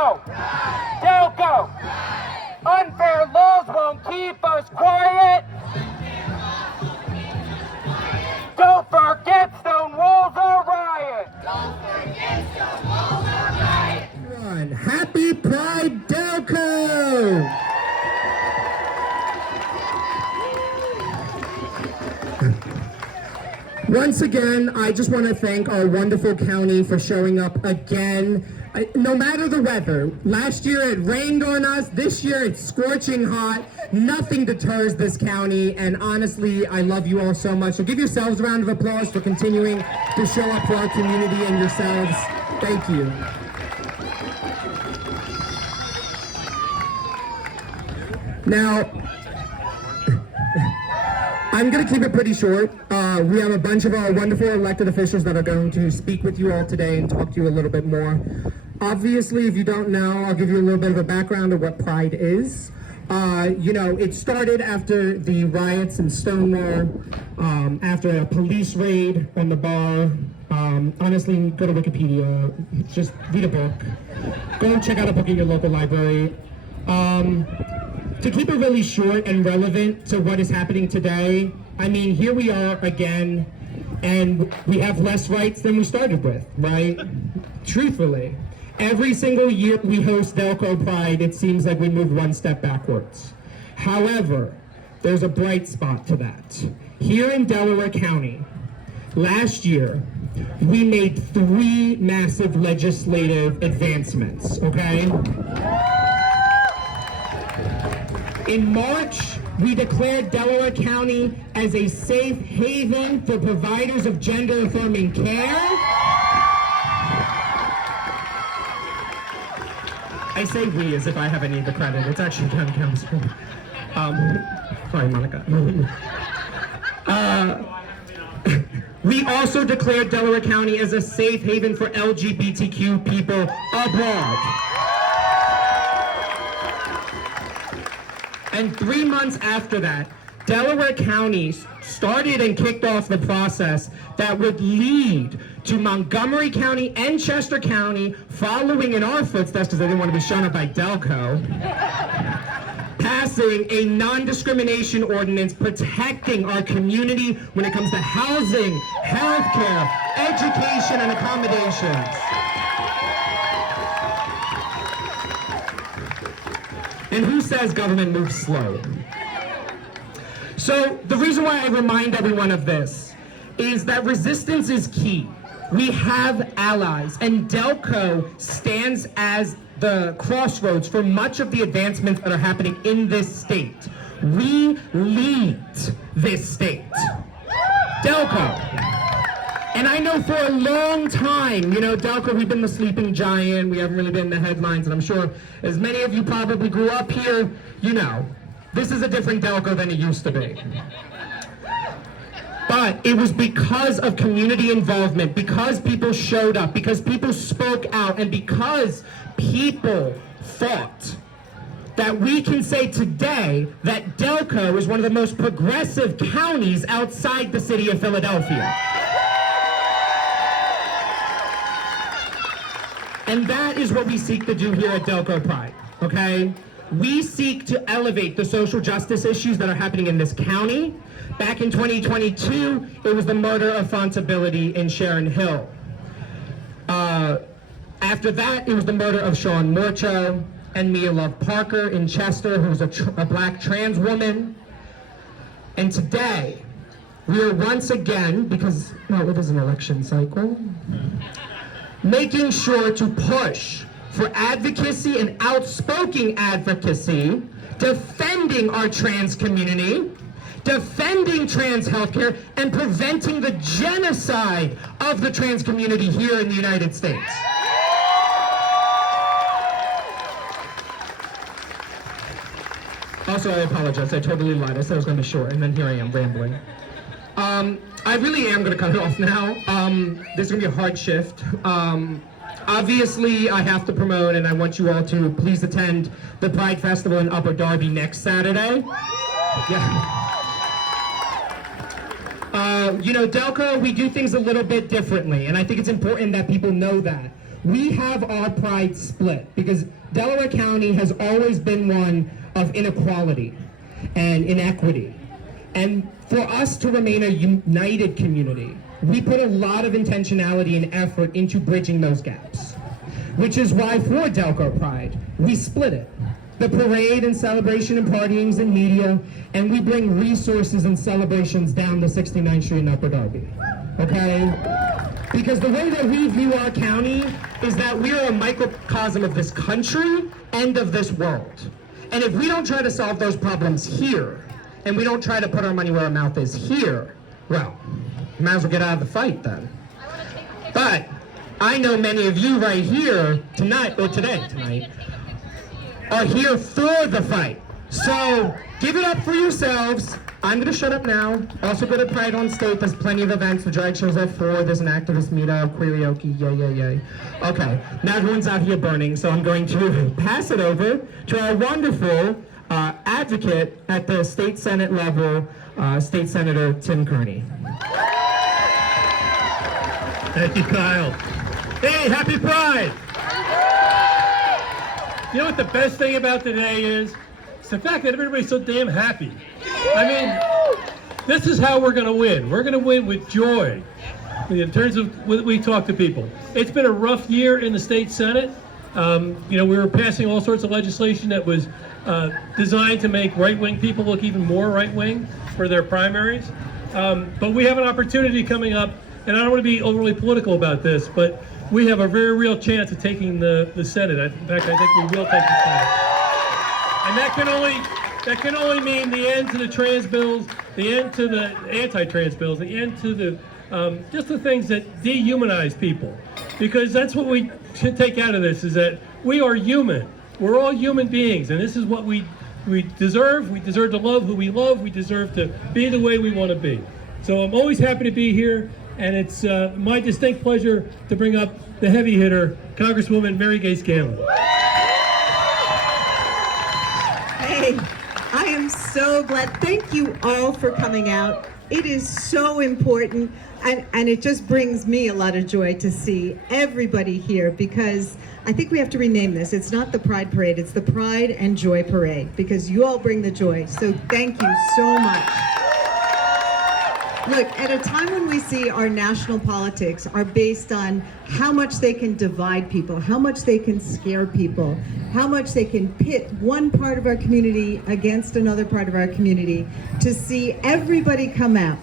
Delco! Delco! Unfair laws won't keep us quiet! Don't forget Stonewall's a riot! Don't forget Stonewall's a riot! Happy Pride Delco! Once again, I just want to thank our wonderful county for showing up again. No matter the weather, last year it rained on us, this year it's scorching hot. Nothing deters this county, and honestly, I love you all so much. So give yourselves a round of applause for continuing to show up for our community and yourselves. Thank you. Now, I'm going to keep it pretty short. We have a bunch of our wonderful elected officials that are going to speak with you all today and talk to you a little bit more. Obviously, if you don't know, I'll give you a little bit of a background of what Pride is. It started after the riots in Stonewall, after a police raid on the bar. Honestly, go to Wikipedia, just read a book. Go check out a book in your local library. To keep it really short and relevant to what is happening today, I mean, here we are again, and we have less rights than we started with, right? Truthfully. Every single year we host Delco Pride, it seems like we move one step backwards. However, there's a bright spot to that. Here in Delaware County, last year, we made 3 massive legislative advancements, okay? In March, we declared Delaware County as a safe haven for providers of gender-affirming care. I say we as if I have any of the credit. It's actually county council. Sorry, Monica. We also declared Delaware County as a safe haven for LGBTQ people abroad. And 3 months after that, Delaware County started and kicked off the process that would lead to Montgomery County and Chester County following in our footsteps, because they didn't want to be shown up by Delco, passing a non-discrimination ordinance protecting our community when it comes to housing, healthcare, education, and accommodations. And who says government moves slow? So the reason why I remind everyone of this is that resistance is key. We have allies, and Delco stands as the crossroads for much of the advancements that are happening in this state. We lead this state. Delco. And I know for a long time, Delco, we've been the sleeping giant. We haven't really been in the headlines, and I'm sure as many of you probably grew up here, this is a different Delco than it used to be. But it was because of community involvement, because people showed up, because people spoke out, and because people fought, that we can say today that Delco is one of the most progressive counties outside the city of Philadelphia. And that is what we seek to do here at Delco Pride, okay? We seek to elevate the social justice issues that are happening in this county. Back in 2022, it was the murder of Fontability in Sharon Hill. After that, it was the murder of Sean Morcho and Mia Love Parker in Chester, who was a black trans woman. And today, we are once again, because, it is an election cycle, making sure to push for advocacy and outspoken advocacy, defending our trans community, defending trans healthcare, and preventing the genocide of the trans community here in the United States. Also, I apologize, I totally lied. I said it was going to be short, and then here I am rambling. I really am going to cut it off now. This is going to be a hard shift. Obviously, I have to promote, and I want you all to please attend the Pride Festival in Upper Darby next Saturday. Yeah. Delco, we do things a little bit differently, and I think it's important that people know that. we have our pride split because Delaware County has always been one of inequality and inequity. And for us to remain a united community, we put a lot of intentionality and effort into bridging those gaps, which is why for Delco Pride, we split it. The parade and celebration and partyings and media, and we bring resources and celebrations down to 69th Street in Upper Darby, okay? Because the way that we view our county is that we are a microcosm of this country and of this world. And if we don't try to solve those problems here, and we don't try to put our money where our mouth is here, well, you might as well get out of the fight then. But I know many of you right here tonight, are here for the fight. So give it up for yourselves. I'm gonna shut up now. Also go to Pride on State. There's plenty of events. The drag show's at 4. There's an activist meetup, karaoke, yay. Okay, now everyone's out here burning, so I'm going to pass it over to our wonderful advocate at the state senate level, State Senator Tim Kearney. Thank you, Kyle. Hey, happy Pride! You know what the best thing about today is? It's the fact that everybody's so damn happy. I mean, this is how we're going to win. We're going to win with joy in terms of when we talk to people. It's been a rough year in the state senate. We were passing all sorts of legislation that was designed to make right-wing people look even more right-wing for their primaries. But we have an opportunity coming up, and I don't want to be overly political about this, but we have a very real chance of taking the Senate. In fact, I think we will take the Senate. And that can only mean the end to the trans bills, the end to the anti-trans bills, the end to the just the things that dehumanize people. Because that's what we should take out of this, is that we are human. We're all human beings, and this is what we deserve. We deserve to love who we love. We deserve to be the way we want to be. So I'm always happy to be here. And it's my distinct pleasure to bring up the heavy hitter, Congresswoman Mary Gay Scanlon. Hey, I am so glad. Thank you all for coming out. It is so important, and it just brings me a lot of joy to see everybody here, because I think we have to rename this. It's not the Pride Parade, it's the Pride and Joy Parade, because you all bring the joy. So thank you so much. Look, at a time when we see our national politics are based on how much they can divide people, how much they can scare people, how much they can pit one part of our community against another part of our community, to see everybody come out,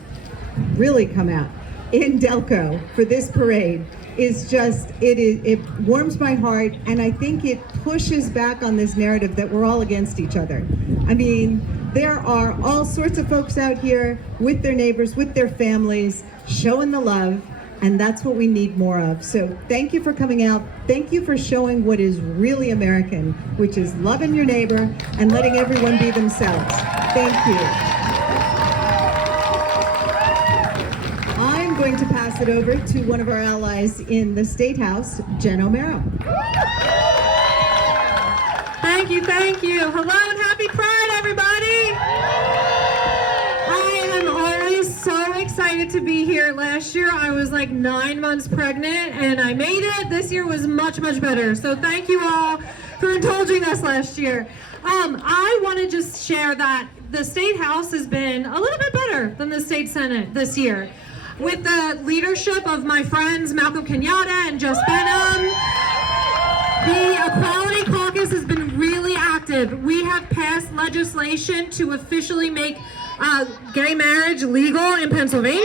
really come out, in Delco for this parade is just, it warms my heart, and I think it pushes back on this narrative that we're all against each other. I mean, there are all sorts of folks out here with their neighbors, with their families, showing the love, and that's what we need more of. So thank you for coming out. Thank you for showing what is really American, which is loving your neighbor and letting everyone be themselves. Thank you. I'm going to pass it over to one of our allies in the State House, Jen O'Mara. Thank you. Hello and happy Pride, everybody. I am always so excited to be here. Last year I was like 9 months pregnant and I made it. This year was much, much better. So thank you all for indulging us last year. I want to just share that the State House has been a little bit better than the State Senate this year. With the leadership of my friends Malcolm Kenyatta and Just Benham, the Equality Caucus has been really active. We have passed legislation to officially make gay marriage legal in Pennsylvania.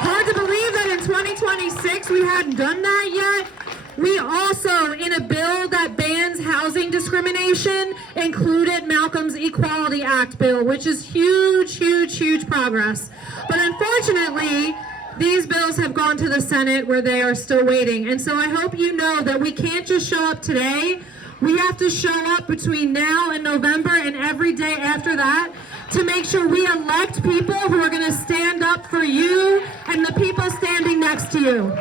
Hard to believe that in 2026 we hadn't done that yet. We also, in a bill that bans housing discrimination, included Malcolm's Equality Act bill, which is huge, huge, huge progress. But unfortunately, these bills have gone to the Senate where they are still waiting. And so I hope you know that we can't just show up today. We have to show up between now and November and every day after that to make sure we elect people who are going to stand up for you and the people standing next to you.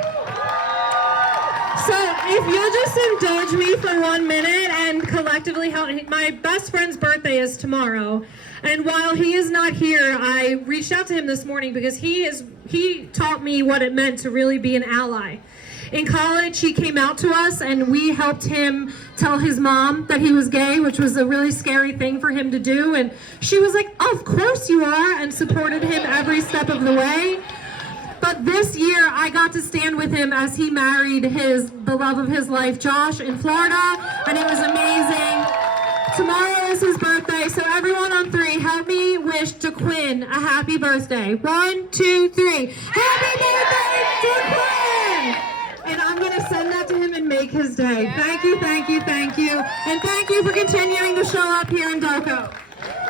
So if you'll just indulge me for 1 minute and collectively help, my best friend's birthday is tomorrow. And while he is not here, I reached out to him this morning because he he taught me what it meant to really be an ally. In college, he came out to us and we helped him tell his mom that he was gay, which was a really scary thing for him to do. And she was like, "Of course you are," and supported him every step of the way. But this year, I got to stand with him as he married the love of his life, Josh, in Florida, and it was amazing. Tomorrow is his birthday, so everyone on three, help me wish DeQuinn a happy birthday. 1, 2, 3. Happy birthday, DeQuinn! And I'm going to send that to him and make his day. Thank you, thank you, thank you. And thank you for continuing to show up here in Delco.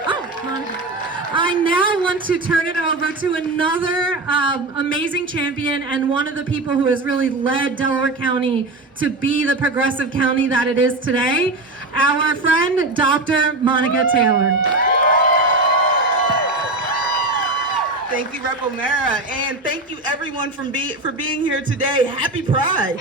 Oh, Monica. I now want to turn it over to another amazing champion and one of the people who has really led Delaware County to be the progressive county that it is today, our friend, Dr. Monica Taylor. Thank you, Rep. O'Mara, and thank you everyone for being here today. Happy Pride!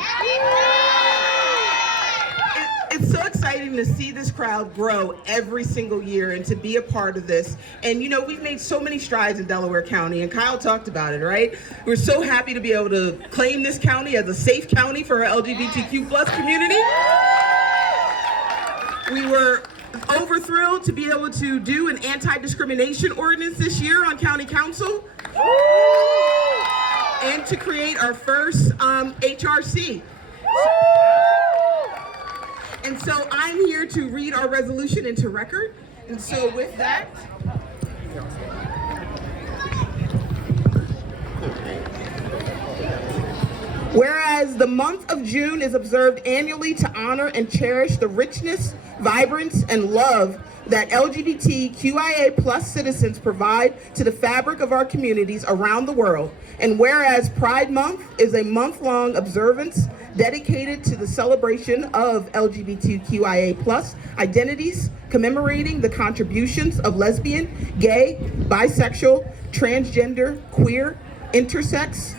It's so exciting to see this crowd grow every single year and to be a part of this. And you know, we've made so many strides in Delaware County, and Kyle talked about it, right? We're so happy to be able to claim this county as a safe county for our LGBTQ plus community. We were over-thrilled to be able to do an anti-discrimination ordinance this year on county council and to create our first HRC. And so I'm here to read our resolution into record. And so with that, whereas the month of June is observed annually to honor and cherish the richness, vibrance, and love that LGBTQIA plus citizens provide to the fabric of our communities around the world. And whereas Pride Month is a month-long observance dedicated to the celebration of LGBTQIA plus identities, commemorating the contributions of lesbian, gay, bisexual, transgender, queer, intersex,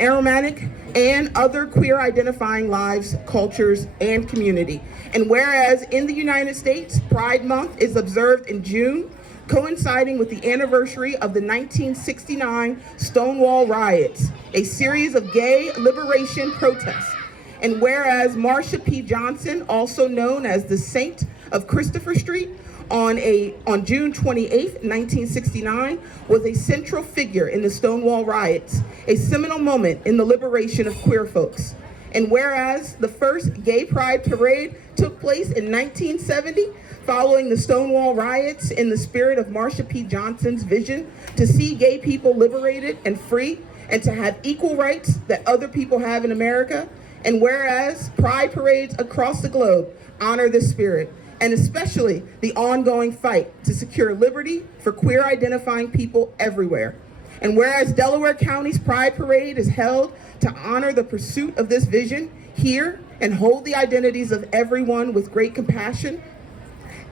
aromatic, and other queer identifying lives, cultures, and community. And whereas in the United States, Pride Month is observed in June, coinciding with the anniversary of the 1969 Stonewall riots, a series of gay liberation protests. And whereas Marsha P. Johnson, also known as the Saint of Christopher Street, on June 28, 1969, was a central figure in the Stonewall riots, a seminal moment in the liberation of queer folks. And whereas the first gay pride parade took place in 1970, following the Stonewall riots, in the spirit of Marsha P. Johnson's vision to see gay people liberated and free and to have equal rights that other people have in America. And whereas pride parades across the globe honor this spirit, and especially the ongoing fight to secure liberty for queer identifying people everywhere. And whereas Delaware County's Pride Parade is held to honor the pursuit of this vision here and hold the identities of everyone with great compassion.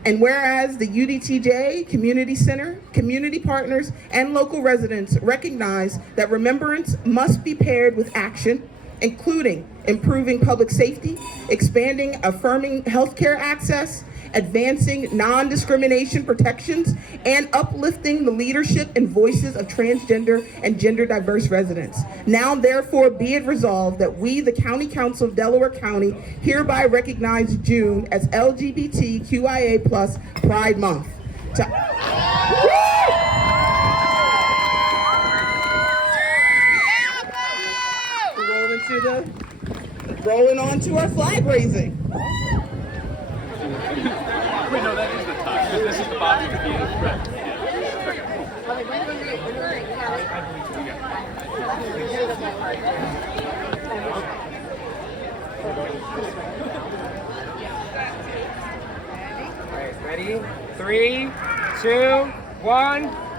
And whereas the UDTJ Community Center, community partners, and local residents recognize that remembrance must be paired with action, including improving public safety, expanding affirming healthcare access, advancing non-discrimination protections, and uplifting the leadership and voices of transgender and gender diverse residents. Now, therefore, be it resolved that we, the County Council of Delaware County, hereby recognize June as LGBTQIA plus Pride Month. Rolling on to our flag raising. Wait, no, that is the top. This is the bottom of the beat. Right. All right, ready? 3, 2, 1.